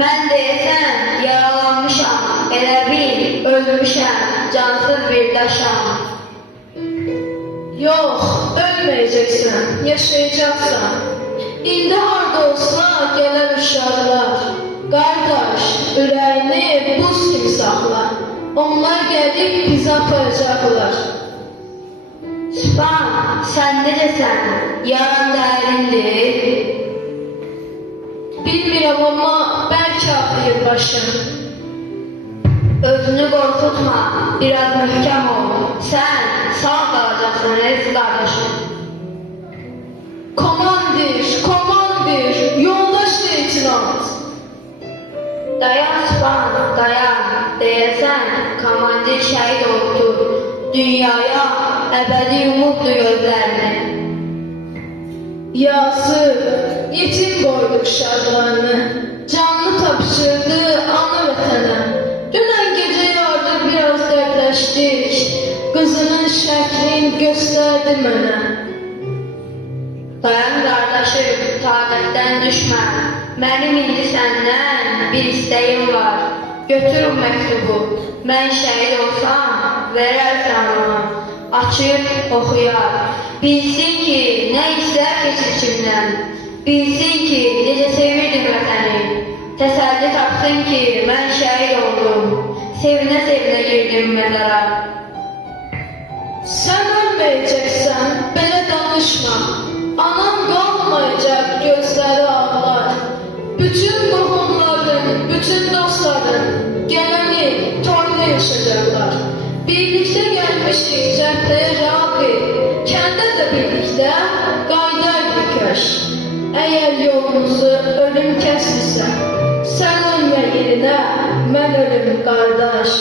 Mən deyəsən yaralanmışam, elə bil ölmüşəm, cansız bir daşam. Yox, ölməyəcəksən, yaşayacaqsan. İndi harda olsa gələn uşaqlar. Qardaş, ürəyini buz kimi saxla. Onlar gəlib bizi aparacaqlar. Sübhan, sən necəsən? Yaran dərindir. Bilmirəm, amma bəlkə ağrıyır başım. Özünü qorxutma, biraz möhkəm ol. Sən sağ qalacaqsın, əziz qardaşım. Komandir, yoldaş leytinant. Dayan Sübhan, dayan. Deyəsən, komandir şəhid oldu. Dünyaya əbədi umudlu gözlərini. Yazıq, yetim qoydu uşaqlarını. Canını tapşırdı ana vətənə. Dünən gecə yardı biraz dərdləşdik. Qızının şəklini göstərdi mənə. Dayan qardaşım, taqətdən düşmə. Mənim indi səndən bir istəyim var. Götür o məktubu. Mən şəhid olsam, verərsən ona. Açıb oxuyar. Bilsin ki, nə istər keçir içimdən. Bilsin ki, necə sevirdim vətəni. Təsəlli tapsın ki, mən şəhid oldum. Sevinə-sevinə girdim məzara. Sən ölməyəcəksən, belə danışma. Anam qalmayacaq, gözləri ağlar. Bütün qohumların, bütün dostların gələni, toyda yaşayacaqlar. Birlikdə gəlmişik cəbhəyə Rabi, kəndə də birlikdə qaydardı köş. Əgər yolumuzu ölüm kəsmirsə, sən ölmə yerinə, mən ölüm qardaş.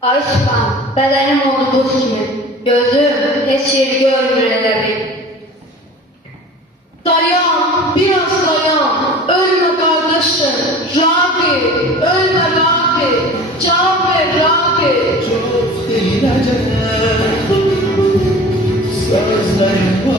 Ay Sübhan, bədənim oldu buz kimi. Gözüm heç yeri görmür elə bil. Dayan, biraz dayan, ölmə qardaşım, Rabi, ölmə Rabi, cavab ver Rabi. Çok eğlenceli